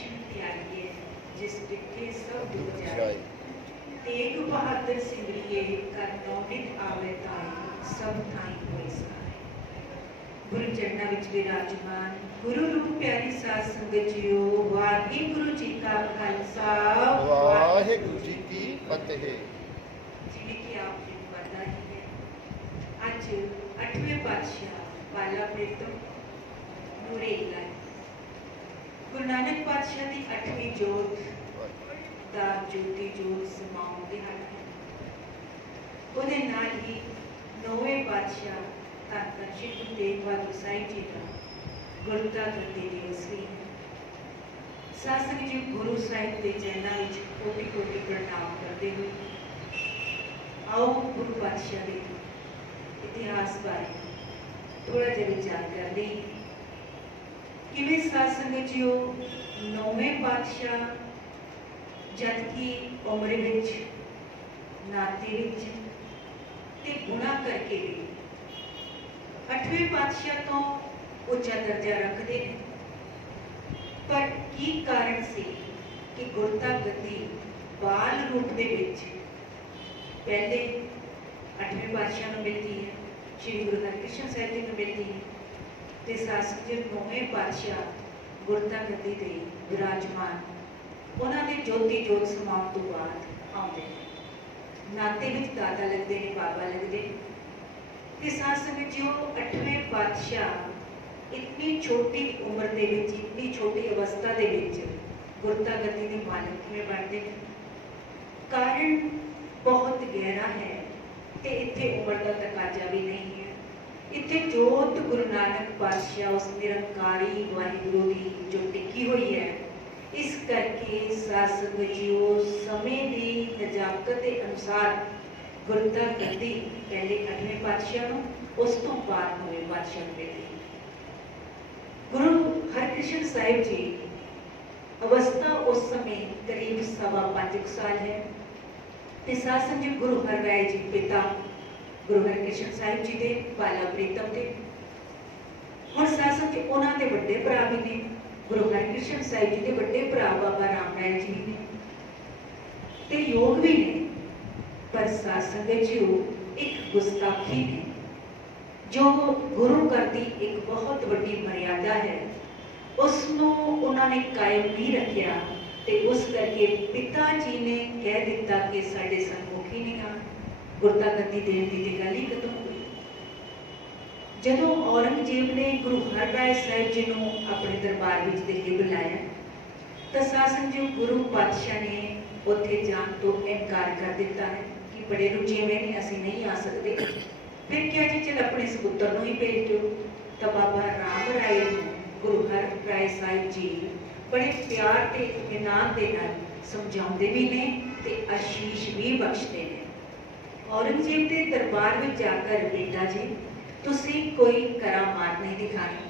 ਬਖਸ਼ਣ ਤਿਆਰੀਏ ਜਿਸ ਡਿੱਠੇ ਸਭ ਦੁਖ ਜਾਏ ਤੇਗ ਬਹਾਦਰ ਸਿਮਰਿਏ ਕਰ ਨੌਨਿਤ ਆਵੇ ਤਾਈ ਸਭ ਥਾਈ ਹੋਏ ਸਾਰੇ ਗੁਰੂ ਚਰਨਾਂ ਵਿੱਚ ਵਿਰਾਜਮਾਨ ਗੁਰੂ ਰੂਪ ਪਿਆਰੀ ਸਾਧ ਸੰਗਤ ਜੀਓ ਵਾਹਿਗੁਰੂ ਜੀ ਕਾ ਖਾਲਸਾ ਵਾਹਿਗੁਰੂ ਜੀ ਕੀ ਫਤਿਹ ਜਿਵੇਂ ਕਿ ਆਪ ਜੀ ਨੂੰ ਪਤਾ ਹੀ ਹੈ ਅੱਜ 8ਵੇਂ ਪਾਤਸ਼ਾਹ ਬਾਲਾ ਪ੍ਰੀਤਮ ਨੂਰੇਲਾ ਗੁਰੂ ਨਾਨਕ ਪਾਤਸ਼ਾਹ ਦੀ ਅੱਠਵੀਂ ਜੋਤ ਦਾ ਜੋਤੀ ਜੋਤ ਸਮਾਉਣ ਦੇ ਹਨ। ਉਹਦੇ ਨਾਲ ਹੀ ਨੌਵੇਂ ਪਾਤਸ਼ਾਹ ਧੰਨ ਸ਼੍ਰੀ ਗੁਰੂ ਤੇਗ ਬਹਾਦਰ ਸਾਹਿਬ ਜੀ ਦਾ ਗੁਰਤਾ ਦਿਵਸ ਵੀ ਸਾਸਨ ਜੀ ਗੁਰੂ ਸਾਹਿਬ ਦੇ ਚੈਨਾਂ ਵਿੱਚ ਕੋਟੀ ਕੋਟੀ ਪ੍ਰਣਾਮ ਕਰਦੇ ਹੋਏ ਆਓ ਗੁਰੂ ਪਾਤਸ਼ਾਹ ਦੇ ਇਤਿਹਾਸ ਬਾਰੇ ਥੋੜਾ ਜਿਹਾ ਵਿਚਾਰ ਕਰਦੇ ਲਈ ਕਿਵੇਂ ਸਾਧ ਸੰਗਤ ਜੀਓ? ਨੌਵੇਂ ਪਾਤਸ਼ਾਹ, ਜਦ ਕਿ ਉਮਰ ਵਿੱਚ, ਨਾਤੇ ਵਿੱਚ ਤੇ ਗੁਣਾ ਕਰਕੇ ਵੀ। ਅੱਠਵੇਂ ਪਾਤਸ਼ਾਹ ਤੋਂ ਉੱਚਾ ਦਰਜਾ ਰੱਖਦੇ ਨੇ। ਪਰ ਕੀ ਕਾਰਨ ਸੀ ਕਿ ਗੁਰਤਾ ਗਤੀ ਬਾਲ ਰੂਪ ਦੇ ਵਿੱਚ ਪਹਿਲੇ ਅੱਠਵੇਂ ਪਾਤਸ਼ਾਹ ਨੂੰ ਮਿਲਦੀ ਹੈ, ਸ਼੍ਰੀ ਗੁਰੂ ਹਰਕ੍ਰਿਸ਼ਨ ਸਾਹਿਬ ਜੀ ਨੂੰ ਮਿਲਦੀ ਹੈ? ਤੇ ਸਾਸਕ ਜੀ ਨੌਵੇਂ ਪਾਤਸ਼ਾਹ ਗੁਰਤਾ ਗੱਦੀ ਦੇ ਵਿਰਾਜਮਾਨ ਉਹਨਾਂ ਦੇ ਜੋਤੀ ਜੋਤ ਸਮਾਉਣ ਤੋਂ ਬਾਅਦ ਆਉਂਦੇ ਨਾਤੇ ਵਿੱਚ ਦਾਦਾ ਲੱਗਦੇ ਨੇ, ਬਾਬਾ ਲੱਗਦੇ ਨੇ। ਤੇ ਸਾਸਕ ਜੀ 8ਵੇਂ ਪਾਤਸ਼ਾਹ ਇਤਨੀ ਛੋਟੀ ਉਮਰ ਦੇ ਵਿੱਚ ਇਤਨੀ ਛੋਟੀ ਅਵਸਥਾ ਦੇ ਵਿੱਚ ਗੁਰਤਾ ਗੱਦੀ ਦੇ ਮਾਲਕ ਕਿਵੇਂ ਬਣਦੇ ਨੇ? ਕਾਰਨ ਬਹੁਤ ਗਹਿਰਾ ਹੈ ਤੇ ਇੱਥੇ ਉਮਰ ਦਾ ਤਕਾਜ਼ਾ ਵੀ ਨਹੀਂ ਹੈ। ਇੱਥੇ ਜੋਤ ਗੁਰੂ ਨਾਨਕ ਪਾਤਸ਼ਾਹ, ਉਸ ਨਿਰੰਕਾਰੀ ਵਾਹਿਗੁਰੂ ਦੀ ਜੋ ਟਿੱਕੀ ਹੋਈ ਹੈ, ਇਸ ਕਰਕੇ ਸਾਸਕ ਜੀਓ ਸਮੇਂ ਦੀ ਨਜਾਕਤ ਦੇ ਅਨੁਸਾਰ ਗੁਰਤਾ ਗੱਦੀ ਪਹਿਲੇ ਅੱਠਵੇਂ ਪਾਤਸ਼ਾਹ ਨੂੰ, ਉਸ ਤੋਂ ਬਾਅਦ ਨੌਵੇਂ ਪਾਤਸ਼ਾਹ ਨੂੰ ਮਿਲਦੀ। ਗੁਰੂ ਹਰਕ੍ਰਿਸ਼ਨ ਸਾਹਿਬ ਜੀ, ਅਵਸਥਾ ਉਸ ਸਮੇਂ ਕਰੀਬ ਸਵਾ ਪੰਜ ਸਾਲ ਹੈ, ਤੇ ਸਾਸਨ ਜੀ ਗੁਰੂ ਹਰਰਾਏ ਜੀ, ਪਿਤਾ ਗੁਰੂ ਹਰਕ੍ਰਿਸ਼ਨ ਸਾਹਿਬ ਜੀ ਦੇ ਬਾਲਾ ਪ੍ਰੀਤਮ ਦੇ ਹੁਣ ਸਾਸਨ ਜੀ ਉਹਨਾਂ ਦੇ ਵੱਡੇ ਭਰਾ ਵੀ ਨੇ। ਗੁਰੂ ਹਰਕ੍ਰਿਸ਼ਨ ਸਾਹਿਬ ਜੀ ਦੇ ਵੱਡੇ ਭਰਾ ਬਾਬਾ ਰਾਮ ਰਾਏ ਜੀ ਨੇ। ਤੇ ਯੋਗ ਵੀ ਨੇ। ਪਰ ਸਾਸਨ ਦੇ ਜੀ ਇੱਕ ਗੁਸਤਾਖੀ ਨੇ। ਜੋ ਗੁਰੂ ਕਰਦੀ ਇੱਕ ਬਹੁਤ ਵੱਡੀ ਮਰਿਆਦਾ ਹੈ। ਉਸ ਨੂੰ ਉਹਨਾਂ ਨੇ ਕਾਇਮ ਨਹੀਂ ਰੱਖਿਆ। ਤੇ ਉਸ ਕਰਕੇ ਪਿਤਾ ਜੀ ਨੇ ਕਹਿ ਦਿੱਤਾ ਕਿ ਸਾਡੇ ਸੰਮੁਖ ਹੀ ਨਹੀਂ ਆ ਗੁਰਤਾ ਗੱਦੀ ਦੇਣ ਦੀ ਤੇ ਗੱਲ ਹੀ ਖਤਮ ਹੋਈ ਜਦੋਂ ਔਰੰਗਜ਼ੇਬ ਨੇ ਗੁਰੂ ਹਰਰਾਏ ਸਾਹਿਬ ਜੀ ਨੂੰ ਆਪਣੇ ਦਰਬਾਰ ਵਿੱਚ ਦੇ ਬੁਲਾਇਆ, ਤਾਂ ਸਾਸਨ ਜੀ ਗੁਰੂ ਪਾਤਸ਼ਾਹ ਨੇ ਉੱਥੇ ਜਾਣ ਤੋਂ ਇਨਕਾਰ ਕਰ ਦਿੱਤਾ ਹੈ ਕਿ ਬੜੇ ਰੁਝੇਵੇਂ ਨੇ ਅਸੀਂ ਨਹੀਂ ਆ ਸਕਦੇ। ਫਿਰ ਕਿਹਾ ਜੀ, ਚਲ ਆਪਣੇ ਸਪੁੱਤਰ ਨੂੰ ਹੀ ਭੇਜ ਦਿਓ। ਤਾਂ ਬਾਬਾ ਰਾਮ ਰਾਏ ਨੂੰ ਗੁਰੂ ਹਰਰਾਏ ਸਾਹਿਬ ਜੀ ਬੜੇ ਪਿਆਰ ਤੇ ਇਤਮਾਨ ਦੇ ਨਾਲ ਸਮਝਾਉਂਦੇ ਵੀ ਨੇ ਤੇ ਆਸ਼ੀਸ਼ ਵੀ ਬਖਸ਼ਦੇ ਨੇ। ਔਰੰਗਜ਼ੇਬ ਦੇ ਦਰਬਾਰ ਵਿੱਚ ਜਾ ਕੇ ਬੇਟਾ ਜੀ, ਤੁਸੀਂ ਕੋਈ ਕਰਾਮਾਤ ਨਹੀਂ ਦਿਖਾਣੀ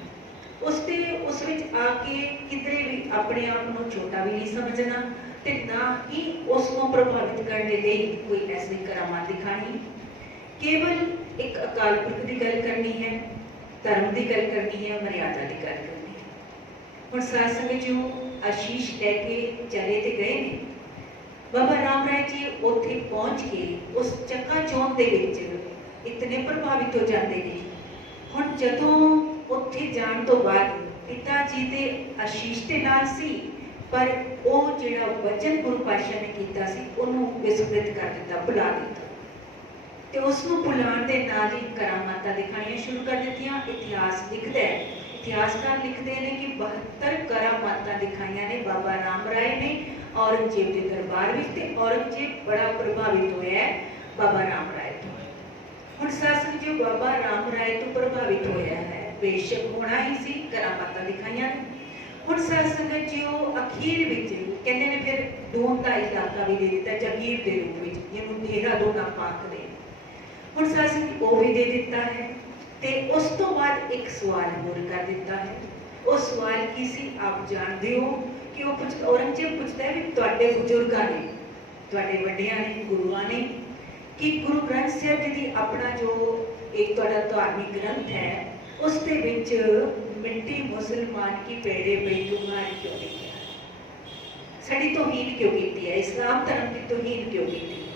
ਉਸ ਤੇ ਉਸ ਵਿੱਚ ਆ ਕੇ ਕਿਧਰੇ ਵੀ ਆਪਣੇ ਆਪ ਨੂੰ ਛੋਟਾ ਵੀ ਨਹੀਂ ਸਮਝਣਾ ਤੇ ਨਾ ਹੀ ਉਸ ਨੂੰ ਪ੍ਰਭਾਵਿਤ ਕਰਨ ਦੇ ਲਈ ਕੋਈ ਐਸੀ ਕਰਾਮਾਤ ਦਿਖਾਣੀ। ਕੇਵਲ ਇੱਕ ਅਕਾਲ ਪੁਰਖ ਦੀ ਗੱਲ ਕਰਨੀ ਹੈ, ਧਰਮ ਦੀ ਗੱਲ ਕਰਨੀ ਹੈ, ਮਰਿਆਦਾ ਦੀ ਗੱਲ ਕਰਨੀ ਹੈ। ਹੁਣ ਸਾਧ ਸੰਗਤ ਜੀ ਆਸ਼ੀਸ਼ ਲੈ ਕੇ ਚਲੇ ਤੇ ਗਏ ਨੇ ਬਾਬਾ ਰਾਮ ਰਾਏ ਜੀ ਉੱਥੇ ਪਹੁੰਚ ਕੇ ਉਸ ਚੱਕਾ ਚੌਂਦ ਦੇ ਵਿੱਚ ਇਤਨੇ ਪ੍ਰਭਾਵਿਤ ਹੋ ਜਾਂਦੇ ਨੇ। ਹੁਣ ਜਦੋਂ ਉੱਥੇ ਜਾਣ ਤੋਂ ਬਾਅਦ ਪਿਤਾ ਜੀ ਦੇ ਆਸ਼ੀਸ਼ ਦੇ ਨਾਲ ਸੀ, ਪਰ ਉਹ ਜਿਹੜਾ ਵਚਨ ਗੁਰੂ ਪਾਤਸ਼ਾਹ ਨੇ ਕੀਤਾ ਸੀ, ਉਹਨੂੰ ਵਿਸਮ੍ਰਿਤ ਕਰ ਦਿੱਤਾ, ਭੁਲਾ ਦਿੱਤਾ। ਤੇ ਉਸ ਨੂੰ ਭੁਲਾਉਣ ਦੇ ਨਾਲ ਹੀ ਕਰਾਮਾਤਾਂ ਦਿਖਾਣੀਆਂ ਸ਼ੁਰੂ ਕਰ ਦਿੱਤੀਆਂ, ਇਤਿਹਾਸ ਲਿਖਦਾ ਹੈ। ਇਤਿਹਾਸਕਾਰ ਲਿਖਦੇ ਨੇ ਕਿ 72 ਕਰਾਮਾਤਾਂ ਦਿਖਾਈਆਂ ਨੇ, ਬਾਬਾ ਰਾਮ ਰਾਏ ਨੇ, ਔਰੰਗਜ਼ੇਬ ਦੇ ਦਰਬਾਰ ਵਿੱਚ ਤੇ ਔਰੰਗਜ਼ੇਬ ਬੜਾ ਪ੍ਰਭਾਵਿਤ ਹੋਇਆ ਹੈ ਬਾਬਾ ਰਾਮ ਰਾਏ ਤੋਂ। ਹੁਣ ਸਾਸਨ ਜੋ ਬਾਬਾ ਰਾਮ ਰਾਏ ਤੋਂ ਪ੍ਰਭਾਵਿਤ ਹੋਇਆ ਹੈ, ਬੇਸ਼ੱਕ ਹੋਣਾ ਹੀ ਸੀ ਕਰਾਮਾਤਾਂ ਦਿਖਾਈਆਂ ਹੁਣ ਸਾਸਨ ਜੀ ਅਖੀਰ ਵਿੱਚ ਕਹਿੰਦੇ ਨੇ ਫਿਰ ਦੋਨ ਦਾ ਇਲਾਕਾ ਵੀ ਦੇ ਦਿੱਤਾ, ਜਗੀਰ ਦੇ ਰੂਪ ਵਿੱਚ ਜਿਹਨੂੰ ਢੇਰਾ ਦੋਨਾ ਪਾਕਦੇ ਹੁਣ ਸਾਸਨ ਉਹ ਵੀ ਦੇ ਦਿੱਤਾ ਹੈ। ਤੇ ਉਸ ਤੋਂ ਬਾਅਦ ਇੱਕ ਸਵਾਲ ਹੋਰ ਕਰ ਦਿੱਤਾ ਹੈ। ਉਹ ਸਵਾਲ ਕੀ ਸੀ? ਆਪ ਜਾਣਦੇ ਹੋ ਕਿ ਉਹ ਪੁੱਛ, ਔਰੰਗਜ਼ੇਬ ਪੁੱਛਦਾ ਹੈ ਵੀ ਤੁਹਾਡੇ ਬਜ਼ੁਰਗਾਂ ਨੇ, ਤੁਹਾਡੇ ਵੱਡਿਆਂ ਨੇ, ਗੁਰੂਆਂ ਨੇ ਕਿ ਗੁਰੂ ਗ੍ਰੰਥ ਸਾਹਿਬ ਜੀ ਦੀ ਆਪਣਾ ਜੋ ਇੱਕ ਤੁਹਾਡਾ ਧਾਰਮਿਕ ਗ੍ਰੰਥ ਹੈ, ਉਸ ਦੇ ਵਿੱਚ ਮਿੱਟੀ ਮੁਸਲਮਾਨ ਕੀ ਪੇੜੇ ਪਈ ਕਿਉਂ ਲਿਖਿਆ ਸਾਡੀ ਤੋਹੀਨ ਕਿਉਂ ਕੀਤੀ ਹੈ? ਇਸਲਾਮ ਧਰਮ ਦੀ ਤੋਹੀਨ ਕਿਉਂ ਕੀਤੀ ਹੈ?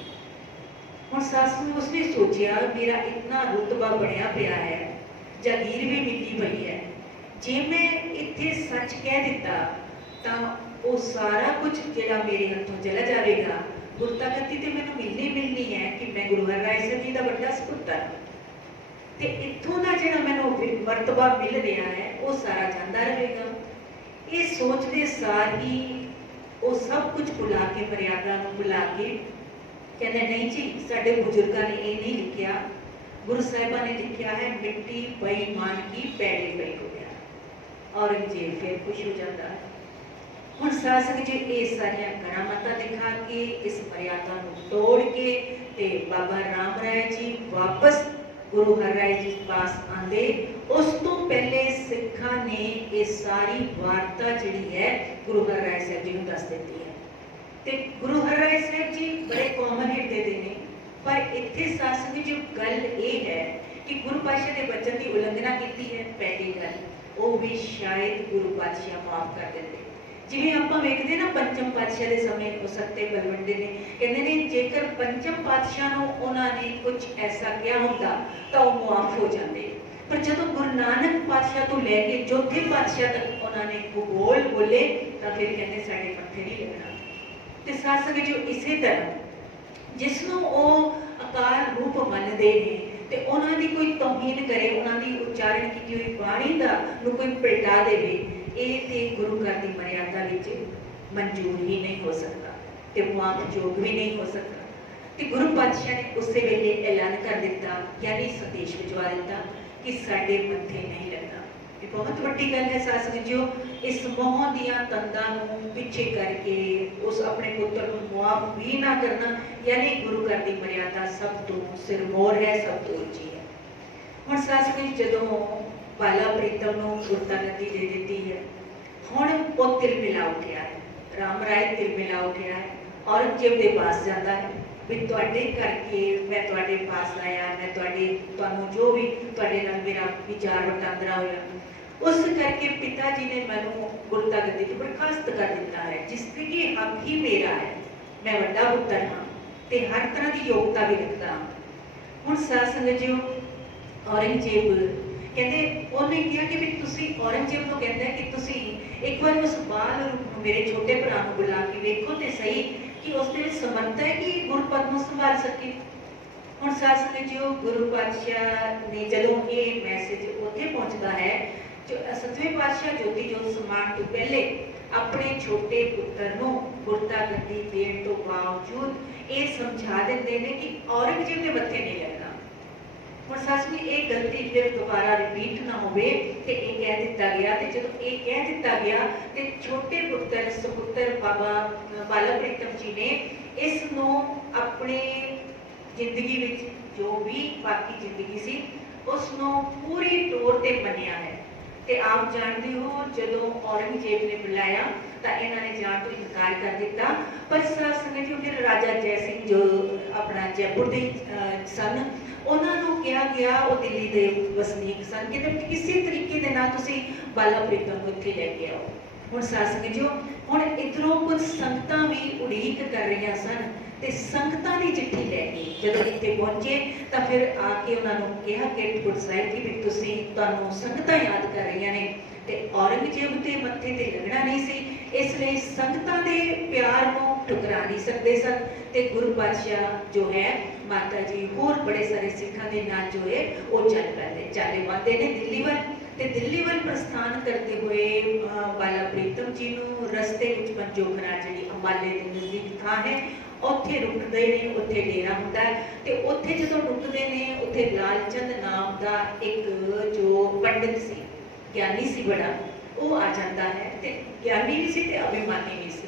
ਹੁਣ ਸੱਸ ਨੂੰ ਉਸਨੇ ਸੋਚਿਆ ਮੇਰਾ ਇਤਨਾ ਰੁਤਬਾ ਬਣਿਆ ਪਿਆ ਹੈ, ਜਾਗੀਰ ਵੀ ਮਿਲੀ ਪਈ ਹੈ। ਜੇ ਮੈਂ ਇੱਥੇ ਸੱਚ ਕਹਿ ਦਿੱਤਾ, ਤਾਂ ਉਹ ਸਾਰਾ ਕੁਝ ਜਿਹੜਾ ਮੇਰੇ ਹੱਥੋਂ ਚਲਾ ਜਾਵੇਗਾ। ਗੁਰਤਾਗਤੀ ਤੇ ਮੈਨੂੰ ਮਿਲਣੀ ਮਿਲਣੀ ਹੈ ਕਿ ਮੈਂ ਗੁਰੂ ਹਰਿਰਾਏ ਸਾਹਿਬ ਜੀ ਦਾ ਵੱਡਾ ਸਪੁੱਤਰ ਹਾਂ। ਤੇ ਇੱਥੋਂ ਦਾ ਜਿਹੜਾ ਮੈਨੂੰ ਵਿ- ਮਿਲ ਰਿਹਾ ਹੈ, ਉਹ ਸਾਰਾ ਜਾਂਦਾ ਰਹੇਗਾ। ਇਹ ਸੋਚਦੇ ਸਾਰ ਹੀ ਉਹ ਸਭ ਕੁਝ ਭੁਲਾ ਕੇ, ਮਰਿਆਦਾ ਨੂੰ ਭੁਲਾ ਕੇ ਕਹਿੰਦੇ, ਨਹੀਂ ਜੀ, ਸਾਡੇ ਬਜ਼ੁਰਗਾਂ ਨੇ ਇਹ ਨਹੀਂ ਲਿਖਿਆ। ਗੁਰੂ ਸਾਹਿਬਾਂ ਨੇ ਲਿਖਿਆ ਹੈ, ਮਿੱਟੀ ਬੇਈਮਾਨ ਕੀ, ਪੈੜੇ, ਪਈ ਹੋ ਗਿਆ ਔਰੰਗਜ਼ੇਬ ਫਿਰ ਖੁਸ਼ ਹੋ ਜਾਂਦਾ ਹੈ। ਹੁਣ ਸਾਸਕ ਜੀ ਇਹ ਸਾਰੀਆਂ ਕਰਾਮਾਤਾਂ ਦਿਖਾ ਕੇ, ਇਸ ਮਰਿਆਦਾ ਨੂੰ ਤੋੜ ਕੇ ਤੇ ਬਾਬਾ ਰਾਮ ਰਾਏ ਜੀ ਵਾਪਸ ਗੁਰੂ ਹਰਿਰਾਏ ਜੀ ਪਾਸ ਆਂਦੇ ਉਸ ਤੋਂ ਪਹਿਲੇ ਸਿੱਖਾਂ ਨੇ ਇਹ ਸਾਰੀ ਵਾਰਤਾ ਜਿਹੜੀ ਹੈ ਗੁਰੂ ਹਰਿਰਾਏ ਸਾਹਿਬ ਜੀ ਨੂੰ ਦੱਸ ਦਿੱਤੀ ਹੈ। ਤੇ ਗੁਰੂ ਹਰਿਰਾਏ ਸਾਹਿਬ ਜੀ ਬੜੇ ਕਾਮਨ ਹਿਰਦੇ ਦੇ ਨੇ। ਪਰ ਇੱਥੇ ਸਾਸਕ ਦੀ ਗੱਲ ਇਹ ਹੈ ਕਿ ਗੁਰੂ ਪਾਤਸ਼ਾਹ ਦੇ ਬਚਨ ਦੀ ਉਲੰਘਣਾ ਕੀਤੀ ਹੈ, ਪਹਿਲੀ ਗੱਲ, ਉਹ ਵੀ ਸ਼ਾਇਦ ਗੁਰੂ ਪਾਤਸ਼ਾਹ ਮਾਫ ਕਰ ਦਿੰਦੇ। ਜਿਵੇਂ ਆਪਾਂ ਵੇਖਦੇ ਨਾ ਪੰਚਮ ਪਾਤਸ਼ਾਹ ਦੇ ਸਮੇਂ, ਉਹ ਸੱਤੇ ਬਲਵੰਡੇ ਨੇ। ਕਹਿੰਦੇ ਨੇ, ਜੇਕਰ ਪੰਚਮ ਪਾਤਸ਼ਾਹ ਨੂੰ ਉਹਨਾਂ ਨੇ ਕੁਝ ਐਸਾ ਕਿਹਾ ਹੁੰਦਾ, ਤਾਂ ਉਹ ਮੁਆਫ ਹੋ ਜਾਂਦੇ। ਪਰ ਜਦੋਂ ਗੁਰੂ ਨਾਨਕ ਪਾਤਸ਼ਾਹ ਤੋਂ ਲੈ ਕੇ ਚੌਥੇ ਪਾਤਸ਼ਾਹ ਤੱਕ ਉਹਨਾਂ ਨੇ ਬੋਲ ਬੋਲੇ, ਤਾਂ ਫਿਰ ਕਹਿੰਦੇ ਸਾਡੇ ਪੱਥੇ ਨਹੀਂ ਲੱਗਣਾ। ਤੇ ਸਾਸਕ ਜੋ ਇਸੇ ਤਰ੍ਹਾਂ ਜਿਸ ਨੂੰ ਉਹ ਅਕਾਲ ਰੂਪ ਮੰਨਦੇ ਨੇ ਤੇ ਉਹਨਾਂ ਦੀ ਕੋਈ ਤੋਹੀਨ ਕਰੇ, ਉਹਨਾਂ ਦੀ ਉਚਾਰਨ ਕੀਤੀ ਹੋਈ ਬਾਣੀ ਦਾ ਨੂੰ ਕੋਈ ਪਲਟਾ ਦੇਵੇ, ਇਹ ਤੇ ਗੁਰੂ ਘਰ ਦੀ ਮਰਿਆਦਾ ਵਿੱਚ ਮਨਜ਼ੂਰ ਹੀ ਨਹੀਂ ਹੋ ਸਕਦਾ ਤੇ ਮੁਆਫਯੋਗ ਵੀ ਨਹੀਂ ਹੋ ਸਕਦਾ। ਤੇ ਗੁਰੂ ਪਾਤਸ਼ਾਹ ਨੇ ਉਸੇ ਵੇਲੇ ਐਲਾਨ ਕਰ ਦਿੱਤਾ, ਯਾਨੀ ਸੰਦੇਸ਼ ਵਿਚਵਾ ਦਿੱਤਾ ਕਿ ਸਾਡੇ ਮੱਥੇ ਨਹੀਂ ਲੱਗਦਾ ਇਹ ਬਹੁਤ ਵੱਡੀ ਗੱਲ ਹੈ ਸਾਸਕ ਜੀਓ, ਇਸ ਮੋਹ ਦੀਆਂ ਤੰਦਾਂ ਨੂੰ ਪਿੱਛੇ ਕਰਕੇ ਉਸ ਆਪਣੇ ਪੁੱਤਰ ਨੂੰ ਮੁਆਫ ਵੀ ਨਾ ਕਰਨਾ, ਯਾਨੀ ਗੁਰੂ ਘਰ ਦੀ ਮਰਿਆਦਾ ਸਭ ਤੋਂ ਸਿਰਮੌਰ ਹੈ, ਸਭ ਤੋਂ ਉੱਚੀ ਹੈ। ਹੁਣ ਸਾਸਕ ਜੀ ਜਦੋਂ ਬਾਲਾ ਪ੍ਰੀਤਮ ਨੂੰ ਗੁਰਤਾਗਤੀ ਦੇ ਦਿੱਤੀ ਹੈ, ਹੁਣ ਉਹ ਤਿਲ ਉੱਠਿਆ ਹੈ, ਰਾਮ ਰਾਏ ਤਿਲ ਮਿਲਾ ਉੱਠਿਆ ਹੈ, ਔਰੰਗਜ਼ੇਬ ਦੇ ਪਾਸ ਜਾਂਦਾ ਹੈ। ਵੀ ਤੁਹਾਡੇ ਕਰਕੇ ਮੈਂ ਤੁਹਾਡੇ ਪਾਸ ਆਇਆ, ਮੈਂ ਤੁਹਾਡੇ, ਤੁਹਾਨੂੰ ਜੋ ਵੀ ਤੁਹਾਡੇ ਨਾਲ ਮੇਰਾ ਵਿਚਾਰ ਵਟਾਂਦਰਾ ਹੋਇਆ। ਉਸ ਕਰਕੇ ਪਿਤਾ ਜੀ ਨੇ ਮੈਨੂੰ ਗੁਰਤਾਗਤੀ ਤੋਂ ਬਰਖਾਸਤ ਕਰ ਦਿੱਤਾ ਹੈ, ਜਿਸ ਤੇ ਕਿ ਹੱਕ ਹੀ ਮੇਰਾ ਹੈ। ਮੈਂ ਵੱਡਾ ਪੁੱਤਰ ਹਾਂ ਤੇ ਹਰ ਤਰ੍ਹਾਂ ਦੀ ਯੋਗਤਾ ਵੀ ਰੱਖਦਾ ਹਾਂ। ਹੁਣ ਸਾਧ ਸੰਗਤ ਜੀਓ ਔਰੰਗਜ਼ੇਬ ਕਹਿੰਦੇ, ਉਹਨੇ ਕਿਹਾ ਕਿ ਵੀ ਤੁਸੀਂ ਔਰੰਗਜ਼ੇਬ ਨੂੰ ਕਹਿੰਦਾ ਕਿ ਤੁਸੀਂ ਇੱਕ ਵਾਰ ਉਸ ਬਾਲ ਰੂਪ ਨੂੰ ਮੇਰੇ ਛੋਟੇ ਭਰਾ ਨੂੰ ਬੁਲਾ ਕੇ ਵੇਖੋ ਤੇ ਸਹੀ ਕਿ ਉਸ ਦੇ ਵਿੱਚ ਸਮਰੱਥਾ ਹੈ ਕਿ ਗੁਰਪਦ ਨੂੰ ਸੰਭਾਲ ਸਕੇ ਹੁਣ ਸਾਧ ਸੰਗਤ ਜੀਓ ਗੁਰੂ ਪਾਤਸ਼ਾਹ ਨੇ ਜਦੋਂ ਇਹ ਮੈਸੇਜ ਉੱਥੇ ਪਹੁੰਚਦਾ ਹੈ ਜੋ ਸਤਵੇਂ ਪਾਤਸ਼ਾਹ ਜੋਤੀ ਜੋਤ ਸਮਾਨ ਤੋਂ ਪਹਿਲੇ ਆਪਣੇ ਛੋਟੇ ਪੁੱਤਰ ਨੂੰ ਗੁਰਤਾ ਗੱਦੀ ਦੇਣ ਤੋਂ ਬਾਵਜੂਦ ਇਹ ਸਮਝਾ ਦਿੰਦੇ ਨੇ ਕਿ ਔਰੰਗਜ਼ੇਬ ਦੇ ਮੱਥੇ ਨਹੀਂ ਲੱਗਣਾ ਹੁਣ ਸੱਚ ਵੀ ਇਹ ਗਲਤੀ ਫਿਰ ਦੁਬਾਰਾ ਰਿਪੀਟ ਨਾ ਹੋਵੇ ਤੇ ਇਹ ਕਹਿ ਦਿੱਤਾ ਗਿਆ ਤੇ ਜਦੋਂ ਇਹ ਕਹਿ ਦਿੱਤਾ ਗਿਆ ਤੇ ਛੋਟੇ ਪੁੱਤਰ ਸੁਪੁੱਤਰ ਬਾਬਾ ਅ, ਬਾਲਾ ਪ੍ਰੀਤਮ ਜੀ ਨੇ ਇਸ ਨੂੰ ਆਪਣੇ ਜ਼ਿੰਦਗੀ ਵਿੱਚ ਜੋ ਵੀ ਬਾਕੀ ਜ਼ਿੰਦਗੀ ਸੀ ਉਸ ਨੂੰ ਪੂਰੀ ਤੌਰ ਤੇ ਮੰਨਿਆ ਹੈ। ਤੇ ਆਪ ਜਾਣਦੇ ਹੋ ਜਦੋਂ ਔਰੰਗਜ਼ੇਬ ਨੇ ਬੁਲਾਇਆ ਤਾਂ ਇਹਨਾਂ ਨੇ ਜਾਣ ਤੋਂ ਇਨਕਾਰ ਕਰ ਦਿੱਤਾ। ਪਰ ਸਾਧ ਸੰਗਤ ਜੀ ਫਿਰ ਰਾਜਾ ਜੈ ਸਿੰਘ ਜੋ ਆਪਣਾ ਜੈਪੁਰ ਦੇ ਸਨ, ਉਹਨਾਂ ਨੂੰ ਕਿਹਾ ਗਿਆ, ਉਹ ਦਿੱਲੀ ਦੇ ਵਸਨੀਕ ਸਨ। ਕਿ ਕਿਸੇ ਤਰੀਕੇ ਦੇ ਨਾਲ ਤੁਸੀਂ ਬਾਲਾ ਪ੍ਰੀਤਮ ਨੂੰ ਇੱਥੇ ਲੈ ਕੇ ਆਓ। ਹੁਣ ਸਾਧ ਸੰਗਤ ਜੀ ਹੁਣ ਇਧਰੋਂ ਕੁਝ ਸੰਗਤਾਂ ਵੀ ਉਡੀਕ ਕਰ ਰਹੀਆਂ ਸਨ ਤੇ ਸੰਗਤਾਂ ਦੀ ਚਿੱਠੀ ਲੈ ਕੇ ਜਦੋਂ ਇੱਥੇ ਪਹੁੰਚੇ, ਤਾਂ ਫਿਰ ਆ ਕੇ ਉਹਨਾਂ ਨੂੰ ਕਿਹਾ ਕਿ ਗੁਰੂ ਸਾਹਿਬ ਜੀ ਵੀ ਤੁਸੀਂ ਤੁਹਾਨੂੰ ਸੰਗਤਾਂ ਯਾਦ ਕਰ ਰਹੀਆਂ ਨੇ ਤੇ ਔਰੰਗਜ਼ੇਬ ਦੇ ਮੱਥੇ ਤੇ ਲੱਗਣਾ ਨਹੀਂ ਸੀ। ਇਸ ਲਈ ਸੰਗਤਾਂ ਦੇ ਪਿਆਰ ਨੂੰ ਠੁਕਰਾ ਨਹੀਂ ਸਕਦੇ ਸਨ। ਤੇ ਗੁਰੂ ਪਾਤਸ਼ਾਹ ਜੋ ਹੈ, ਮਾਤਾ ਜੀ ਹੋਰ ਬੜੇ ਸਾਰੇ ਸਿੱਖਾਂ ਦੇ ਨਾਲ ਜੋ ਹੈ, ਉਹ ਚੱਲ ਪੈਂਦੇ, ਚਾਲੇ ਪਾਉਂਦੇ ਨੇ ਦਿੱਲੀ ਵੱਲ। ਤੇ ਦਿੱਲੀ ਵੱਲ ਪ੍ਰਸਥਾਨ ਕਰਦੇ ਹੋਏ ਬਾਲਾ ਪ੍ਰੀਤਮ ਜੀ ਨੂੰ ਰਸਤੇ ਵਿੱਚ ਪੰਜੋਖਰਾ ਜਿਹੜੀ ਅੰਬਾਲੇ ਦੇ ਨਜ਼ਦੀਕ ਥਾਂ ਹੈ, ਉੱਥੇ ਰੁਕਦੇ ਨੇ, ਉੱਥੇ ਡੇਰਾ ਹੁੰਦਾ ਹੈ। ਤੇ ਉੱਥੇ ਜਦੋਂ ਰੁਕਦੇ ਨੇ, ਉੱਥੇ ਲਾਲਚੰਦ ਨਾਮ ਦਾ ਇੱਕ ਜੋ ਪੰਡਿਤ ਸੀ, ਗਿਆਨੀ ਸੀ ਬੜਾ ਉਹ ਆ ਜਾਂਦਾ ਹੈ ਤੇ ਗਿਆਨੀ ਵੀ ਸੀ ਤੇ ਅਭਿਮਾਨੀ ਵੀ ਸੀ।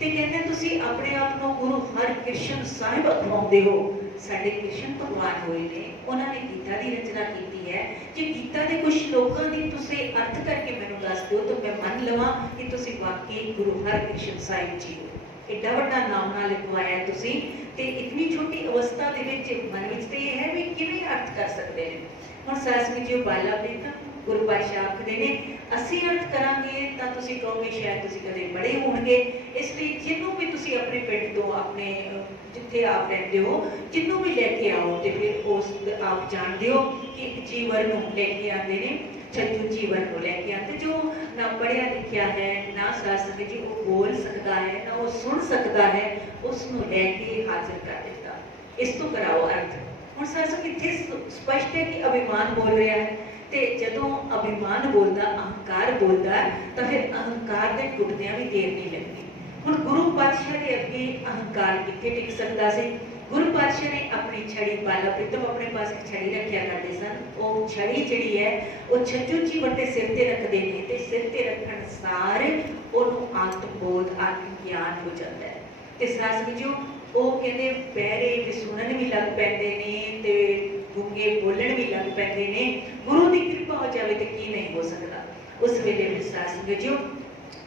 ਤੇ ਕਹਿੰਦੇ, ਤੁਸੀਂ ਆਪਣੇ ਆਪ ਨੂੰ ਗੁਰੂ ਹਰਿਕ੍ਰਿਸ਼ਨ ਸਾਹਿਬ ਅਖਵਾਉਂਦੇ ਹੋ। ਸਾਡੇ ਕ੍ਰਿਸ਼ਨ ਭਗਵਾਨ ਹੋਏ ਨੇ। ਉਹਨਾਂ ਨੇ ਗੀਤਾ ਦੀ ਰਚਨਾ ਕੀਤੀ ਹੈ ਜੇ ਗੀਤਾ ਦੇ ਕੁਝ ਸ਼ਲੋਕਾਂ ਦੀ ਤੁਸੀਂ ਅਰਥ ਕਰਕੇ ਮੈਨੂੰ ਦੱਸ ਦਿਓ ਤਾਂ ਮੈਂ ਮੰਨ ਲਵਾਂ ਕਿ ਤੁਸੀਂ ਵਾਕਈ ਗੁਰੂ ਹਰਿਕ੍ਰਿਸ਼ਨ ਸਾਹਿਬ ਜੀ ਹੋ। ਐਡਾ ਵੱਡਾ ਨਾਮ ਨਾਲ ਲਿਖਵਾਇਆ ਤੁਸੀਂ ਤੇ ਇਤਨੀ ਛੋਟੀ ਅਵਸਥਾ ਦੇ ਵਿੱਚ ਮਨ ਵਿੱਚ ਤੇ ਇਹ ਹੈ ਵੀ ਕਿਵੇਂ ਅਰਥ ਕਰ ਸਕਦੇ ਨੇ। ਹੁਣ ਸਾਸਮੀ ਜੀ ਬਾਲਾ ਪ੍ਰੀਤਮ ਗੁਰੂ ਪਾਤਸ਼ਾਹ ਆਖਦੇ ਨੇ। ਅਸੀਂ ਅਰਥ ਕਰਾਂਗੇ ਤਾਂ ਤੁਸੀਂ ਕਹੋਗੇ ਸ਼ਾਇਦ ਤੁਸੀਂ ਕਦੇ ਬੜੇ ਹੋਣਗੇ। ਇਸ ਲਈ ਜਿਹਨੂੰ ਵੀ ਤੁਸੀਂ ਆਪਣੇ ਪਿੰਡ ਤੋਂ ਆਪਣੇ ਅਹ, ਜਿੱਥੇ ਆਪ ਰਹਿੰਦੇ ਹੋ ਜਿਹਨੂੰ ਵੀ ਲੈ ਕੇ ਆਓ ਤੇ ਫਿਰ ਉਸ ਆਪ ਜਾਣਦੇ ਹੋ ਕਿ ਇੱਕ ਜੀਵਨ ਨੂੰ ਲੈ ਕੇ ਆਉਂਦੇ ਨੇ ਛੱਜੂ ਜੀਵਨ ਨੂੰ ਲੈ ਕੇ ਆਉਂਦੇ। ਜੋ ਨਾ ਪੜ੍ਹਿਆ ਲਿਖਿਆ ਹੈ ਨਾ ਸਾਸਕ ਜੀ ਉਹ ਬੋਲ ਸਕਦਾ ਹੈ ਨਾ ਉਹ ਸੁਣ ਸਕਦਾ ਹੈ ਉਸ ਨੂੰ ਲੈ ਕੇ ਹਾਜ਼ਰ ਕਰ ਦਿੱਤਾ। ਇਸ ਤੋਂ ਕਰਾਓ ਅਰਥ। ਹੁਣ ਸਾਸਕ ਇੱਥੇ ਸ- ਸਪਸ਼ਟ ਹੈ ਕਿ ਤੇ ਜਦੋਂ ਅਭਿਮਾਨ ਬੋਲਦਾ, ਅਹੰਕਾਰ ਬੋਲਦਾ, ਤਾਂ ਫਿਰ ਅਹੰਕਾਰ ਦੇ ਟੁੱਟਦਿਆਂ ਵੀ ਦੇਰ ਨਹੀਂ ਲੱਗਦੀ। ਹੁਣ ਗੁਰੂ ਪਾਤਸ਼ਾਹ ਦੇ ਅੱਗੇ ਅਹੰਕਾਰ ਕਿੱਥੇ ਟਿਕ ਸਕਦਾ ਸੀ? ਗੁਰੂ ਪਾਤਸ਼ਾਹ ਨੇ ਆਪਣੀ ਛੜੀ ਬਾਲਾ ਪ੍ਰੀਤਮ ਆਪਣੇ ਪਾਸ ਛੜੀ ਰੱਖਿਆ ਕਰਦੇ ਸਨ। ਉਹ ਛੜੀ ਜਿਹੜੀ ਹੈ, ਉਹ ਛੱਜੂ ਜੀਵਨ ਦੇ ਸਿਰ ਤੇ ਰੱਖਦੇ ਨੇ ਤੇ ਸਿਰ ਤੇ ਰੱਖਣ ਸਾਰ ਉਹਨੂੰ ਆਤਮ ਬੋਧ ਆਤਮ ਗਿਆਨ ਹੋ ਜਾਂਦਾ ਹੈ। ਤੇ ਸਾਸ ਵਿੱਚੋਂ ਉਹ ਕਹਿੰਦੇ ਪੈਰੇ ਵੀ ਸੁਣਨ ਵੀ ਲੱਗ ਪੈਂਦੇ ਨੇ ਤੇ ਗੁੰਗੇ ਬੋਲਣ ਵੀ ਲੱਗ ਪੈਂਦੇ ਨੇ। ਗੁਰੂ ਦੀ ਕਿਰਪਾ ਹੋ ਜਾਵੇ ਤੇ ਕੀ ਨਹੀਂ ਹੋ ਸਕਦਾ। ਉਸ ਵੇਲੇ ਵੀ ਸਾਸ ਵਿੱਚੋਂ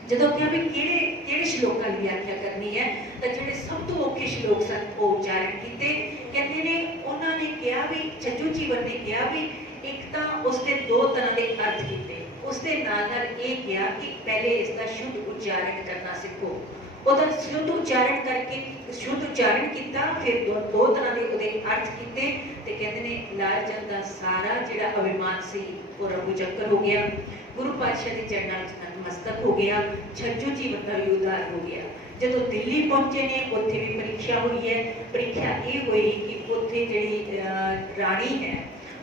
ਜਦੋਂ ਕਿਹਾ ਵੀ ਕਿਹੜੇ ਕਿਹੜੇ ਸ਼ਲੋਕਾਂ ਦੀ ਵਿਆਖਿਆ ਕਰਨੀ ਹੈ, ਤਾਂ ਜਿਹੜੇ ਸਭ ਤੋਂ ਔਖੇ ਸ਼ਲੋਕ ਸਨ, ਉਹ ਉਚਾਰਨ ਕੀਤੇ। ਕਹਿੰਦੇ ਨੇ, ਉਹਨਾਂ ਨੇ ਕਿਹਾ ਵੀ ਛੱਜੂ ਜੀਵਨ ਨੇ ਕਿਹਾ ਵੀ, ਇੱਕ ਤਾਂ ਉਸਦੇ ਦੋ ਤਰ੍ਹਾਂ ਦੇ ਅਰਥ ਕੀਤੇ। ਉਸਦੇ ਨਾਲ ਨਾਲ ਇਹ ਕਿਹਾ ਕਿ ਪਹਿਲੇ ਇਸ ਦਾ ਸ਼ੁੱਧ ਉਚਾਰਨ ਕਰਨਾ ਸਿੱਖੋ। ਉਹਦਾ ਸ਼ੁੱਧ ਉਚਾਰਨ ਕਰਕੇ ਸ਼ੁੱਧ ਉਚਾਰਨ ਕੀਤਾ ਫਿਰ ਦੋ, ਤਰ੍ਹਾਂ ਦੇ ਉਹਦੇ ਅਰਥ ਕੀਤੇ ਤੇ ਕਹਿੰਦੇ ਨੇ ਲਾਲ ਚੰਦ ਦਾ ਸਾਰਾ ਜਿਹੜਾ ਅਭਿਮਾਨ ਸੀ ਉਹ ਰਘੂ ਚੱਕਰ ਹੋ ਗਿਆ। ਗੁਰੂ ਪਾਤਸ਼ਾਹ ਦੇ ਚਰਨਾਂ ਵਿੱਚ ਨਤਮਸਤਕ ਹੋ ਗਿਆ ਛੱਜੂ ਜੀਵਨ ਦਾ ਵੀ ਹੋ ਗਿਆ। ਜਦੋਂ ਦਿੱਲੀ ਪਹੁੰਚੇ ਨੇ ਉੱਥੇ ਵੀ ਪ੍ਰੀਖਿਆ ਹੋਈ ਹੈ। ਪ੍ਰੀਖਿਆ ਇਹ ਹੋਈ ਕਿ ਉੱਥੇ ਜਿਹੜੀ ਰਾਣੀ ਹੈ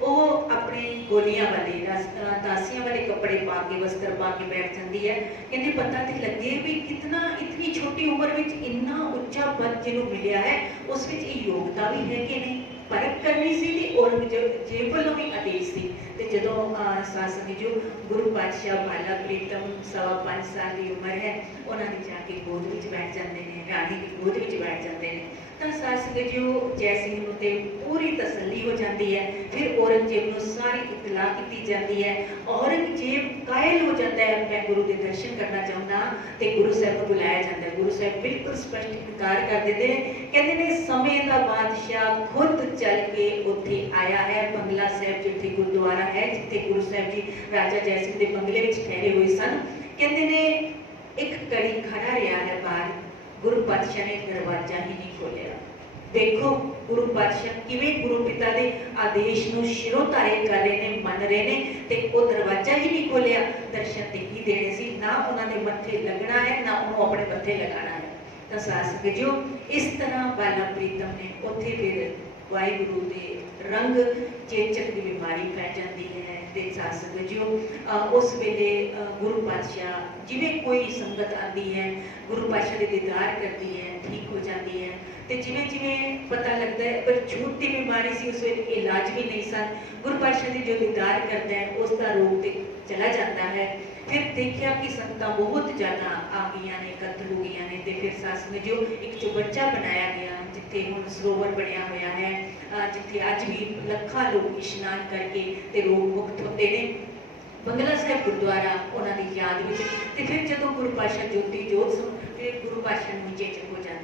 ਉਹ ਆਪਣੇ ਗੋਲੀਆਂ ਵਾਲੇ ਦਾਸੀਆਂ ਵਾਲੇ ਕੱਪੜੇ ਪਾ ਕੇ ਵਸਤਰ ਪਾ ਕੇ ਬੈਠ ਜਾਂਦੀ ਹੈ। ਕਹਿੰਦੇ ਪਤਾ ਤੇ ਲੱਗੇ ਵੀ ਕਿਤਨਾ ਇਤਨੀ ਛੋਟੀ ਉਮਰ ਵਿੱਚ ਇੰਨਾ ਉੱਚਾ ਪਦ ਜਿਹਨੂੰ ਮਿਲਿਆ ਹੈ ਉਸ ਵਿੱਚ ਇਹ ਯੋਗਤਾ ਵੀ ਹੈ ਕਿ ਨਹੀਂ। ਪਰਖ ਕਰਨੀ ਸੀ ਤੇ ਔਰੰਗਜ਼ੇਬ ਵੱਲੋਂ ਵੀ ਆਦੇਸ਼ ਸੀ। ਤੇ ਜਦੋਂ ਅਹ, ਸਾਸਨੀ ਜੋ ਗੁਰੂ ਪਾਤਸ਼ਾਹ ਬਾਲਾ ਪ੍ਰੀਤਮ ਸਵਾ ਪੰਜ ਸਾਲ ਦੀ ਉਮਰ ਹੈ ਉਹਨਾਂ ਦੀ ਜਾ ਕੇ ਗੋਦ ਵਿੱਚ ਬੈਠ ਜਾਂਦੇ ਨੇ ਰਾਣੀ ਦੀ ਗੋਦ ਵਿੱਚ ਬੈਠ ਜਾਂਦੇ ਨੇ। ਤਾਂ ਸਾਸਨੀ ਜੈ ਸਿੰਘ ਨੂੰ ਤੇ ਪੂਰੀ ਤਸੱਲੀ ਹੋ ਜਾਂਦੀ ਹੈ। ਫਿਰ ਔਰੰਗਜ਼ੇਬ ਨੂੰ ਸਾਰੀ ਇਤਲਾਹ ਕੀਤੀ ਜਾਂਦੀ ਹੈ। ਔਰੰਗਜ਼ੇਬ ਕਾਇਲ ਹੋ ਜਾਂਦਾ ਹੈ। ਮੈਂ ਗੁਰੂ ਦੇ ਦਰਸ਼ਨ ਕਰਨਾ ਚਾਹੁੰਦਾ ਤੇ ਗੁਰੂ ਸਾਹਿਬ ਨੂੰ ਬੁਲਾਇਆ ਜਾਂਦਾ ਗੁਰੂ ਸਾਹਿਬ ਬਿਲਕੁਲ ਸਪਸ਼ਟ ਇਨਕਾਰ ਕਰ ਦਿੰਦੇ ਕਹਿੰਦੇ ਨੇ, ਸਮੇਂ ਦਾ ਬਾਦਸ਼ਾਹ ਖੁਦ ਚੱਲ ਕੇ ਉੱਥੇ ਆਇਆ ਹੈ। ਬੰਗਲਾ ਸਾਹਿਬ ਜਿੱਥੇ ਗੁਰਦੁਆਰਾ ਹੈ, ਜਿੱਥੇ ਗੁਰੂ ਸਾਹਿਬ ਜੀ ਰਾਜਾ ਜੈ ਸਿੰਘ ਦੇ ਬੰਗਲੇ ਵਿੱਚ ਠਹਿਰੇ ਹੋਏ ਸਨ। ਕਹਿੰਦੇ ਨੇ, ਇੱਕ ਕੜੀ ਖੜਾ ਰਿਹਾ ਹੈ ਬਾਹਰ। ਗੁਰੂ ਪਾਤਸ਼ਾਹ ਨੇ ਦਰਵਾਜ਼ਾ ਹੀ ਨਹੀਂ ਖੋਲ੍ਹਿਆ। ਦੇਖੋ, ਗੁਰੂ ਪਾਤਸ਼ਾਹ ਕਿਵੇਂ ਗੁਰੂ ਪਿਤਾ ਦੇ ਆਦੇਸ਼ ਨੂੰ ਸ਼ਿਰੋਂ ਧਾਰੇ ਕਰ ਰਹੇ ਨੇ, ਮੰਨ ਰਹੇ ਨੇ ਤੇ ਉਹ ਦਰਵਾਜ਼ਾ ਹੀ ਨਹੀਂ ਖੋਲਿਆ ਦਰਸ਼ਨ ਤੇ ਕੀ ਦੇਣੇ ਸੀ? ਨਾ ਉਹਨਾਂ ਦੇ ਮੱਥੇ ਲੱਗਣਾ ਹੈ, ਨਾ ਉਹਨੂੰ ਆਪਣੇ ਮੱਥੇ ਲਗਾਉਣਾ ਹੈ। ਤਾਂ ਸਾਸ ਜੋ ਇਸ ਤਰ੍ਹਾਂ ਬਾਲਾ ਪ੍ਰੀਤਮ ਨੇ ਉੱਥੇ ਫਿਰ ਵਾਹਿਗੁਰੂ ਦੇ ਰੰਗ ਚੇਚਕ ਦੀ ਬਿਮਾਰੀ ਪੈ ਜਾਂਦੀ ਹੈ ਤੇ ਸਾਸ ਜੋ ਉਸ ਵੇਲੇ ਗੁਰੂ ਪਾਤਸ਼ਾਹ ਜਿਵੇਂ ਕੋਈ ਸੰਗਤ ਆਉਂਦੀ ਹੈ, ਗੁਰੂ ਪਾਤਸ਼ਾਹ ਦੇ ਦੀਦਾਰ ਕਰਦੀ ਹੈ, ਠੀਕ ਹੋ ਜਾਂਦੀ ਹੈ ਤੇ ਜਿਵੇਂ ਜਿਵੇਂ ਪਤਾ ਲੱਗਦਾ ਹੈ, ਪਰ ਝੂਠ ਦੀ ਬਿਮਾਰੀ ਸੀ ਉਸ ਵੇਲੇ, ਇਲਾਜ ਵੀ ਨਹੀਂ ਸਨ। ਗੁਰੂ ਪਾਤਸ਼ਾਹ ਦੀ ਜੋ ਦੀਦਾਰ ਕਰਦਾ ਹੈ, ਉਸ ਦਾ ਰੋਗ ਤੇ ਚਲਾ ਜਾਂਦਾ ਹੈ। ਫਿਰ ਦੇਖਿਆ ਕਿ ਸੰਗਤਾਂ ਬਹੁਤ ਜ਼ਿਆਦਾ ਆ ਗਈਆਂ ਨੇ ਇਕੱਠ ਹੋ ਗਈਆਂ ਨੇ ਤੇ ਫਿਰ ਸੱਸ ਨੇ ਜੋ ਇੱਕ ਚੁਬੱਚਾ ਬਣਾਇਆ ਗਿਆ, ਜਿੱਥੇ ਹੁਣ ਸਰੋਵਰ ਬਣਿਆ ਹੋਇਆ ਹੈ ਜਿੱਥੇ ਅੱਜ ਵੀ ਲੱਖਾਂ ਲੋਕ ਇਸ਼ਨਾਨ ਕਰਕੇ ਤੇ ਰੋਗ ਮੁਕਤ ਹੁੰਦੇ ਨੇ। ਬੰਗਲਾ ਸਾਹਿਬ ਗੁਰਦੁਆਰਾ ਉਹਨਾਂ ਦੀ ਯਾਦ ਵਿੱਚ ਤੇ ਫਿਰ ਜਦੋਂ ਗੁਰੂ ਪਾਤਸ਼ਾਹ ਜੋਤੀ ਜੋਤ ਸਮ ਤੇ ਗੁਰੂ ਪਾਤਸ਼ਾਹ ਨੂੰ ਚੇਚਕ ਹੋ ਜਾਂਦਾ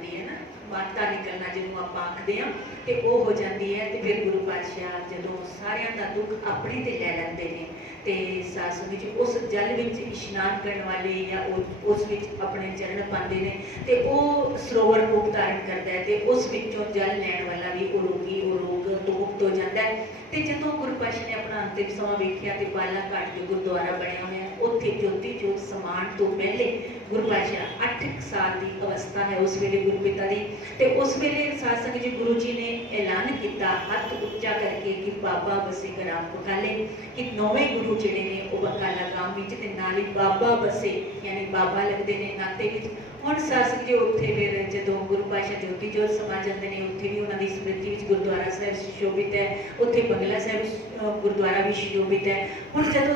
ਹੈ ਨਿਕਲਣਾ ਜਿਹਨੂੰ ਆਪਾਂ ਆਖਦੇ ਆ ਤੇ ਉਹ ਹੋ ਜਾਂਦੀ ਹੈ ਤੇ ਫਿਰ ਗੁਰੂ ਪਾਤਸ਼ਾਹ ਜਦੋਂ ਸਾਰਿਆਂ ਦਾ ਦੁੱਖ ਆਪਣੇ ਤੇ ਲੈ ਲੈਂਦੇ ਨੇ ਤੇ ਸਾਸ ਵਿੱਚ ਉਸ ਜਲ ਵਿੱਚ ਇਸ਼ਨਾਨ ਕਰਨ ਵਾਲੇ ਜਾਂ ਉਸ ਵਿੱਚ ਆਪਣੇ ਚਰਨ ਪਾਉਂਦੇ ਨੇ ਤੇ ਉਹ ਸਰੋਵਰ ਰੂਪ ਧਾਰਨ ਕਰਦਾ ਹੈ ਤੇ ਉਸ ਵਿੱਚੋਂ ਜਲ ਲੈਣ ਵਾਲਾ ਵੀ ਉਹ ਰੋਗੀ, ਉਹ ਰੋਗ ਤੋਂ ਹੋ ਜਾਂਦਾ ਹੈ। ਤੇ ਜਦੋਂ ਗੁਰੂ ਨੇ ਆਪਣਾ ਅੰਤਿਮ ਸਮਾਂ ਵੇਖਿਆ ਤੇ ਬਾਲਾ ਜੋ ਗੁਰਦੁਆਰਾ ਬਣਿਆ ਹੋਇਆ, ਉੱਥੇ ਜੋਤੀ ਜੋਤ ਸਮਾਨ ਤੋਂ ਪਹਿਲੇ ਗੁਰੂ 8 ਸਾਲ ਦੀ ਅਵਸਥਾ ਹੈ ਉਸ ਵੇਲੇ ਗੁਰੂ ਦੀ। ਤੇ ਉਸ ਵੇਲੇ ਸਾਧ ਸੰਗਤ ਜੀ ਗੁਰੂ ਜੀ ਨੇ ਐਲਾਨ ਕੀਤਾ, ਹੱਥ ਉੱਚਾ ਕਰਕੇ ਕਿ ਬਾਬਾ ਬਸੇ ਗ੍ਰਾਮ ਬਕਾਲੇ ਕਿ ਨੌਵੇਂ ਗੁਰੂ ਜਿਹੜੇ ਨੇ ਉਹ ਬਕਾਲਾ ਗਾਮ ਵਿੱਚ ਤੇ ਨਾਲ ਹੀ ਬਾਬਾ ਬਸੇ ਯਾਨੀ ਬਾਬਾ ਲੱਗਦੇ ਨੇ ਨਾਤੇ ਵਿੱਚ। ਹੁਣ ਸਾਧ ਜੀ ਉੱਥੇ ਫਿਰ ਜਦੋਂ ਗੁਰੂ ਪਾਤਸ਼ਾਹ ਜੋਤੀ ਜੋਤ ਸਮਾ ਜਾਂਦੇ ਨੇ, ਉੱਥੇ ਵੀ ਉਹਨਾਂ ਦੀ ਸਮ੍ਰਿਤੀ ਵਿੱਚ ਗੁਰਦੁਆਰਾ ਸਾਹਿਬ ਸੁਸ਼ੋਭਿਤ ਹੈ, ਉੱਥੇ ਬੰਗਲਾ ਸਾਹਿਬ ਗੁਰਦੁਆਰਾ ਵੀ ਸੁਸ਼ੋਭਿਤ ਹੈ। ਹੁਣ ਜਦੋਂ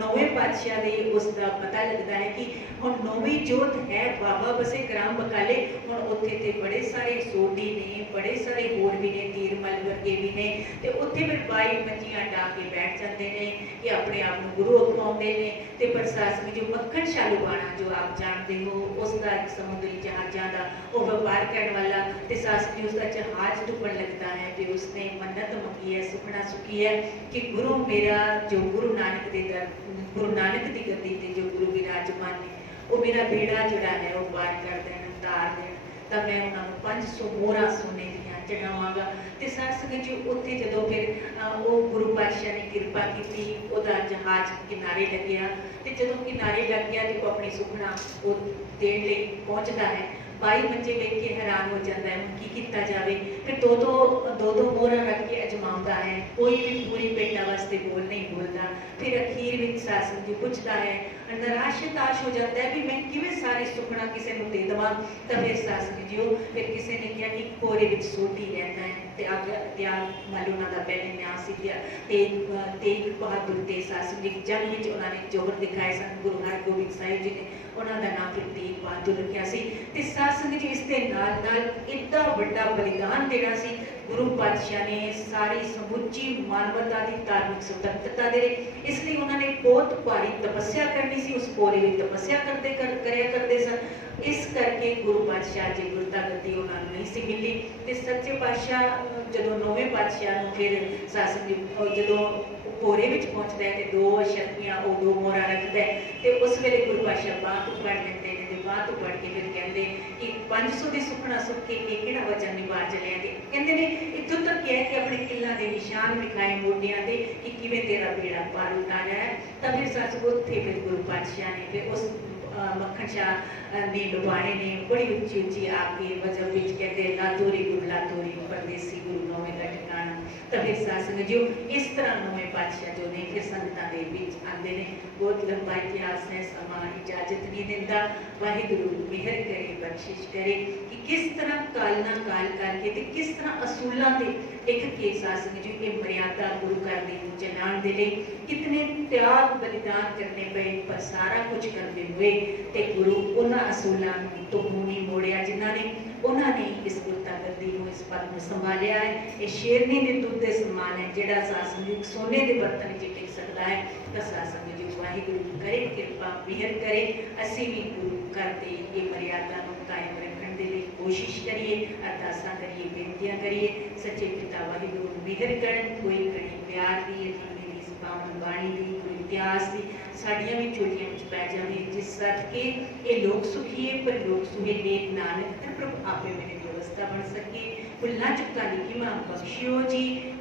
ਨੌਵੇਂ ਪਾਤਸ਼ਾਹ ਦੇ ਉਸ ਦਾ ਪਤਾ ਲੱਗਦਾ ਹੈ ਕਿ ਹੁਣ ਨੌਵੀਂ ਜੋਤ ਹੈ ਬਾਬਾ ਬਸੇ ਗ੍ਰਾਮ ਬਕਾਲੇ, ਹੁਣ ਉੱਥੇ ਤੇ ਬੜੇ ਸਾਰੇ ਸੋਢੀ ਨੇ, ਬੜੇ ਸਾਰੇ ਹੋਰ ਵੀ ਨੇ ਤੀਰ ਤੀਰਮਲ ਵਰਗੇ ਵੀ ਨੇ, ਤੇ ਉੱਥੇ ਫਿਰ ਬਾਈ ਮੰਜੀਆਂ ਢਾ ਕੇ ਬੈਠ ਜਾਂਦੇ ਨੇ ਕਿ ਆਪਣੇ ਆਪ ਨੂੰ ਗੁਰੂ ਅਖਵਾਉਂਦੇ ਨੇ, ਤੇ ਪ੍ਰਸ਼ਾਸਨ ਜੋ ਮੱਖਣ ਸ਼ਾਲੂਬਾਣਾ ਜੋ ਆਪ ਜਾਣਦੇ ਹੋ, ਉਸ ਦਾ ਤੱਕ ਸਮੁੰਦਰੀ ਜਹਾਜ਼ਾਂ ਦਾ, ਉਹ ਵਪਾਰ ਕਰਨ ਵਾਲਾ ਤੇ ਸਾਸ ਜੀ ਉਸਦਾ ਜਹਾਜ਼ ਡੁੱਬਣ ਲੱਗਦਾ ਹੈ ਤੇ ਉਸਨੇ ਮੰਨਤ ਮੰਗੀ ਹੈ ਸੁਖਣਾ ਸੁਖੀ ਹੈ ਕਿ ਗੁਰੂ ਮੇਰਾ, ਜੋ ਗੁਰੂ ਨਾਨਕ ਦੇ ਦਰ, ਗੁਰੂ ਨਾਨਕ ਦੀ ਗੱਦੀ ਤੇ ਜੋ ਗੁਰੂ ਵਿਰਾਜਮਾਨ ਨੇ, ਉਹ ਮੇਰਾ ਬੇੜਾ ਜਿਹੜਾ ਹੈ, ਉਹ ਪਾਰ ਕਰ ਦੇਣ ਤਾਰ ਦੇਣ। ਤਾਂ ਮੈਂ ਉਹਨਾਂ ਨੂੰ 500 ਮੋਹਰਾਂ ਸੋਨੇ ਦੀਆਂ ਚੜਾਵਾਂਗਾ। ਤੇ ਸਾਧ ਜੀ, ਉੱਥੇ ਜਦੋਂ ਫਿਰ ਉਹ ਗੁਰੂ ਪਾਤਸ਼ਾਹ ਨੇ ਕਿਰਪਾ ਕੀਤੀ, ਉਹਦਾ ਜਹਾਜ਼ ਕਿਨਾਰੇ ਲੱਗਿਆ। ਤੇ ਜਦੋਂ ਕਿਨਾਰੇ ਲੱਗ ਗਿਆ ਤੇ ਉਹ ਆਪਣੀ ਸੁਖਣਾ ਉਹ ਦੇਣ ਲਈ ਪਹੁੰਚਦਾ ਹੈ। ਬਾਈ ਬੱਚੇ ਵੇਖ ਕੇ ਹੈਰਾਨ ਹੋ ਜਾਂਦਾ ਹੈ ਕੀ ਕੀਤਾ ਜਾਵੇ। ਫਿਰ ਦੋ ਦੋ ਦੋ ਦੋ ਮੋਹਰਾਂ ਰੱਖ ਕੇ ਅਜਮਾਉਂਦਾ ਹੈ। ਕੋਈ ਵੀ ਪੂਰੀ ਪੇਟਾ ਵਾਸਤੇ ਬੋਲ ਨਹੀਂ ਬੋਲਦਾ। ਫਿਰ ਅਖੀਰ ਵਿੱਚ ਸਾਸਨ ਜੀ ਪੁੱਛਦਾ ਹੈ ਨਿਰਾਸ਼ਤਾਸ਼ ਹੋ ਜਾਂਦਾ ਹੈ ਵੀ ਮੈਂ ਕਿਵੇਂ ਸਾਰੀ ਸੁਖਣਾ ਕਿਸੇ ਨੂੰ ਦੇ ਦੇਵਾਂ, ਤਾਂ ਫਿਰ ਸਾਸਨ ਜੀ ਫਿਰ ਕਿਸੇ ਨੇ ਕਿਹਾ ਕਿ ਕੋਰੇ ਵਿੱਚ ਸੋਟੀ ਰਹਿੰਦਾ ਹੈ, ਤੇ ਅੱਗੇ ਤਿਆਰ ਮਲ ਉਹਨਾਂ ਦਾ ਪਹਿਲੇ ਨਿਆਂ ਸੀ ਤੇ ਤੇਗ ਬਹਾਦਰ ਤੇ ਸਾਸਨ ਜੀ ਜੰਗ ਵਿੱਚ ਉਹਨਾਂ ਨੇ ਜੋਹਰ ਦਿਖਾਏ ਸਨ, ਗੁਰੂ ਹਰਗੋਬਿੰਦ ਸਾਹਿਬ ਜੀ ਨੇ ਉਹਨਾਂ ਦਾ ਨਾਮ ਫਿਰ ਤੇਗ ਬਹਾਦਰ ਰੱਖਿਆ ਸੀ। ਤੇ ਸਾਸਨ ਜੀ ਇਸ ਦੇ ਨਾਲ ਨਾਲ ਇੱਡਾ ਵੱਡਾ ਬਲੀਦਾਨ ਦੇਣਾ ਸੀ ਗੁਰੂ ਪਾਤਸ਼ਾਹ ਨੇ ਸਾਰੀ ਸਮੁੱਚੀ ਮਾਨਵਤਾ ਦੀ ਧਾਰਮਿਕ ਸੁਤੰਤਰਤਾ ਦੇ ਲਈ ਇਸ ਲਈ ਉਹਨਾਂ ਨੇ ਬਹੁਤ ਭਾਰੀ ਤਪੱਸਿਆ ਕਰਨੀ ਸੀ, ਉਸ ਪੋਰੇ ਵਿੱਚ ਤਪੱਸਿਆ ਕਰਦੇ ਕਰਿਆ ਕਰਦੇ ਸਨ। ਇਸ ਕਰਕੇ ਗੁਰੂ ਪਾਤਸ਼ਾਹ ਜੀ ਗੁਰਤਾ ਗੱਦੀ ਉਹਨਾਂ ਨੂੰ ਨਹੀਂ ਸੀ ਮਿਲੀ ਤੇ ਸੱਚੇ ਪਾਤਸ਼ਾਹ, ਜਦੋਂ ਨੌਵੇਂ ਪਾਤਸ਼ਾਹ ਨੂੰ ਫਿਰ ਸਾਸਨ ਜੀ ਜਦੋਂ ਪੋਰੇ ਵਿੱਚ ਪਹੁੰਚਦਾ ਹੈ ਤੇ ਦੋ ਸ਼ਕਤੀਆਂ ਉਹ ਦੋ ਮੋਹਰਾਂ ਰੱਖਦਾ ਤੇ ਉਸ ਵੇਲੇ ਗੁਰੂ ਪਾਤਸ਼ਾਹ ਬਾਹ ਤੋਂ ਲੈਂਦੇ ਨੇ ਤੋਂ ਫੜ ਕੇ ਫਿਰ ਕਹਿੰਦੇ ਕਿ 500 ਦੀ ਸੁਖਣਾ ਸੁੱਖ ਕੇ ਇਹ ਕਿਹੜਾ ਵਚਨ ਨਿਭਾ ਚਲਿਆ ਤੇ ਕਹਿੰਦੇ ਨੇ ਇੱਥੋਂ ਤੱਕ ਕਿਹਾ ਕਿ ਆਪਣੇ ਕਿੱਲਾਂ ਦੇ ਨਿਸ਼ਾਨ ਵਿਖਾਏ ਮੋਢਿਆਂ ਤੇ ਕਿ ਕਿਵੇਂ ਤੇਰਾ ਬੇੜਾ ਪਾਰ ਉਤਾਰਿਆ ਹੈ। ਤਾਂ ਫਿਰ ਸੱਚ ਉੱਥੇ ਫਿਰ ਗੁਰੂ ਪਾਤਸ਼ਾਹ ਨੇ ਫਿਰ ਉਸ ਮੱਖਣ ਸ਼ਾਹ ਨੇ ਲੁਬਾਣੇ ਨੇ ਬੜੀ ਉੱਚੀ ਉੱਚੀ ਆ ਕੇ ਵਜਬ ਵਿੱਚ ਕਹਿੰਦੇ ਲਾ ਤੋਰੀ ਗੁਰੂ ਲਾ ਤੋਰੀ ਪਰਦੇਸੀ ਗੁਰੂ ਨੌਵੇਂ ਦਾ ਟਿਕਾਣਾ। ਤਾਂ ਫਿਰ ਸਾਸਨ ਜੋ ਇਸ ਤਰ੍ਹਾਂ ਨੌਵੇਂ ਪਾਤਸ਼ਾਹ ਜੋ ਨੇ ਫਿਰ ਸੰਗਤਾਂ ਦੇ ਵਿੱਚ ਆਉਂਦੇ ਨੇ, ਬਹੁਤ ਲੰਬਾ ਇਤਿਹਾਸ ਹੈ, ਸਮਾਂ, ਇਜਾਜ਼ਤ ਨਹੀਂ ਦਿੰਦਾ। ਵਾਹਿਗੁਰੂ ਮਿਹਰ ਕਰੇ, ਬਖਸ਼ਿਸ਼ ਕਰੇ ਕਿ ਕਿਸ ਤਰ੍ਹਾਂ ਕਾਲ ਨਾਲ ਕਾਲ ਕਰਕੇ ਤੇ ਕਿਸ ਤਰ੍ਹਾਂ ਅਸੂਲਾਂ ਤੇ ਇੱਕ ਕੇ ਸਾਸਨ ਜੀ ਇਹ ਮਰਿਆਦਾ ਗੁਰੂ ਘਰ ਦੀ ਨੂੰ ਦੇ ਲਈ ਕਿਤਨੇ ਤਿਆਗ ਬਲੀਦਾਨ ਕਰਨੇ ਪਏ, ਪਰ ਸਾਰਾ ਕੁਝ ਕਰਦੇ ਹੋਏ ਤੇ ਗੁਰੂ ਉਹਨਾਂ ਅਸੂਲਾਂ ਨੂੰ ਤੋਂ ਨਹੀਂ ਮੋੜਿਆ ਜਿਨ੍ਹਾਂ ਨੇ, ਉਹਨਾਂ ਨੇ ਇਸ ਗੁਰਤਾ ਗੱਦੀ ਨੂੰ ਇਸ ਪਦ ਨੂੰ ਸੰਭਾਲਿਆ ਹੈ। ਇਹ ਸ਼ੇਰਨੀ ਦੇ ਦੁੱਧ ਦੇ ਸਮਾਨ ਹੈ ਜਿਹੜਾ ਸਾਸਨ ਸੋਨੇ ਦੇ ਬਰਤਨ ਵਿੱਚ ਟਿਕ ਸਕਦਾ ਹੈ। ਤਾਂ ਸਾਸਨ ਜੀ ਵਾਹਿਗੁਰੂ ਕਰੇ, ਕਿਰਪਾ ਮਿਹਰ ਕਰੇ। ਅਸੀਂ ਵੀ ਗੁਰੂ ਘਰ ਦੀ ਇਹ ਮਰਿਆਦਾ ਨੂੰ ਕਾਇਮ ਰੱਖਣ ਦੇ ਲਈ ਕੋਸ਼ਿਸ਼ ਕਰੀਏ ਅਰਦਾਸਾਂ ਕਰੀਏ, ਬੇਨਤੀਆਂ ਕਰੀਏ। ਸੱਚੇ ਪਿਤਾ ਵਾਹਿਗੁਰੂ ਮਿਹਰ ਕਰਨ, ਕੋਈ ਕੜੀ ਪਿਆਰ ਦੀ, ਅਜੀਬੀ ਦੀ ਸਪਾਵਨ ਬਾਣੀ ਦੀ, ਕੋਈ ਇਤਿਹਾਸ ਦੀ, ਸਾਡੀਆਂ ਵੀ ਝੋਲੀਆਂ ਵਿੱਚ ਪੈ ਜਾਵੇ, ਜਿਸ ਸਦਕੇ ਇਹ ਲੋਕ ਸੁਖੀਏ ਪਰ ਲੋਕ ਸੁਹੇਲੇ ਨਾਨਕ ਤੇ ਪ੍ਰਭੂ ਆਪੇ ਮੇਰੇ ਵਿਵਸਥਾ ਬਣ ਸਕੇ। ਭੁੱਲਾਂ ਚੁੱਕਾਂ ਦੀ ਕੀਮਾ ਬਖਸ਼ਿਓ ਜੀ।